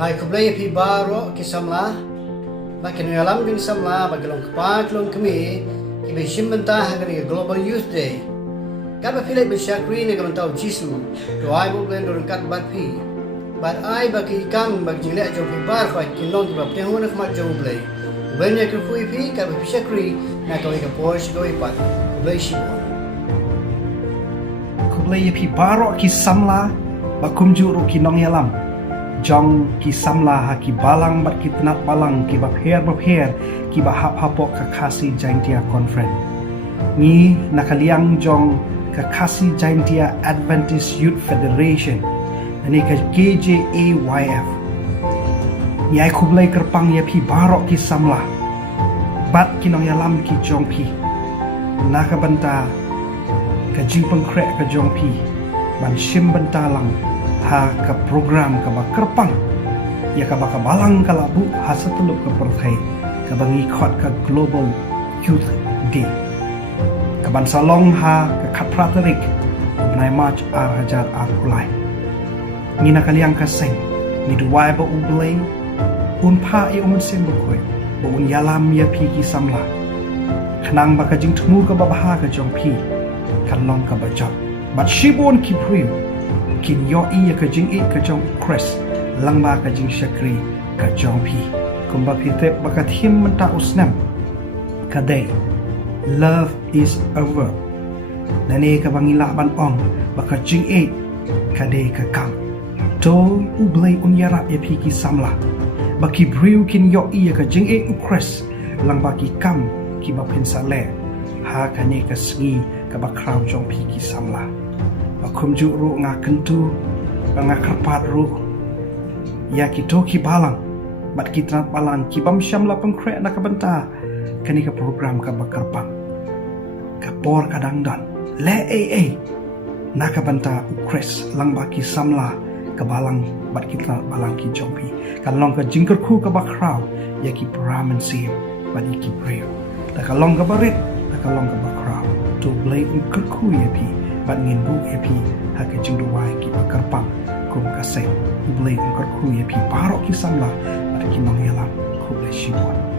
Ngai kublai pi baro ki samla makin yalam bin samla bagelong kepak long kemi ki be shimbanta hagani Global Youth Day kaba pilai be shakri ne gamantau jismu to ai bu blend dorang kat bat pi bat ai baki kam bak jile jo pi bar fa ki long ki bap tehun khmat jo blai benya ku pi pi kaba pi shakri na kawai ka posh goi pat blai shibon kublai pi baro ki samla bakumju ru ki nong yalam jong ki samla ha ki balang bat ki tenat balang ki bapher ki bahap hapok ka khasi jaintia conference ni nakaliang jong ka khasi jaintia Adventist Youth Federation ani ka KJAYF ni ai kublai kerpang ya pi barok ki samla bat ki nong yalam ki jong pi naka banta ka jingpang krek ka jong pi ban shim banta lang ha ka program ka ba kerpang ya ka ba ka balang ka labu ha setelup ka perthai ka bangi khot ka Global Youth Day ka ban salong ha ka khapraterik nai march ar hajar ar kulai ni na kaliang ka seng ni duwai ba ublay un pha e umun sem ba khoi ba un yalam ya pi ki samla khnang ba ka jing thmu ka ba ha ka jong pi kan long ka ba job bat shibon ki priu kin yo iya ka jing ka jong kres lang ba ka jing shakri ka jong pi kumba pi te ba ka thim man ta usnam ka day love is a verb nane ka bangila ban ong ba ka jing ka day ka kam to ublay unyara ya pi ki samla ba ki briu kin yo iya ka jing kres lang ba ki kam ki ba pin sa le ha ka ne ka sngi ka ba kraw jong pi ki samla akum ju ru nga kentu nga karpat ru ya ki to ki balang bat ki trat balang ki bam syam la pengkre na ka benta kani ka program ka bakarpang ka por kadang dan le na ka benta ukres lang ba ki samla ka balang bat ki trat balang ki jompi kan long ka jingker khu ka bakraw ya ki pramen sim bat ki preo ta ka long ka barit ta ka long ka bakraw to blay un khu ya pi bat ngin bu epi ha ka jing duwai ki bakarpang kum ka seng blay un khu ya pi barok ki samla bat ki nong yalam khu le shibon